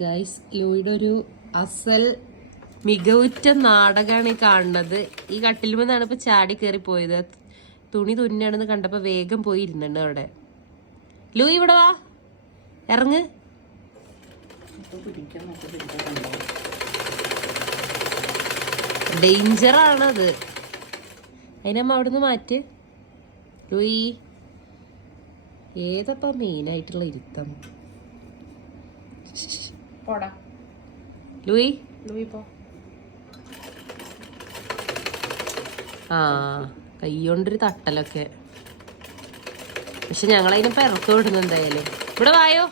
Guys, ലൂയിയുടെ ഒരു അസൽ മികവുറ്റ നാടകമാണ് ഈ കാണുന്നത്. ഈ കട്ടിൽ നിന്നാണ് ഇപ്പൊ ചാടി കയറി പോയത്. തുണി തുന്നാണെന്ന് കണ്ടപ്പോ വേഗം പോയി ഇരുന്നുണ്ട് അവിടെ. ലൂയി ഇവിടെ വാ, ഇറങ്ങ്. ഡേഞ്ചറാണത്. അതിനമ്മ അവിടുന്ന് മാറ്റ്. ലൂയി ഏതപ്പാ മെയിനായിട്ടുള്ള ഇരുത്തം? ലൂയി പോ. ആ, കൈകൊണ്ടൊരു തട്ടലൊക്കെ. പക്ഷെ ഞങ്ങളതിനിപ്പോ ഇറക്കി വിടുന്നു എന്തായാലും. ഇവിടെ വായോ.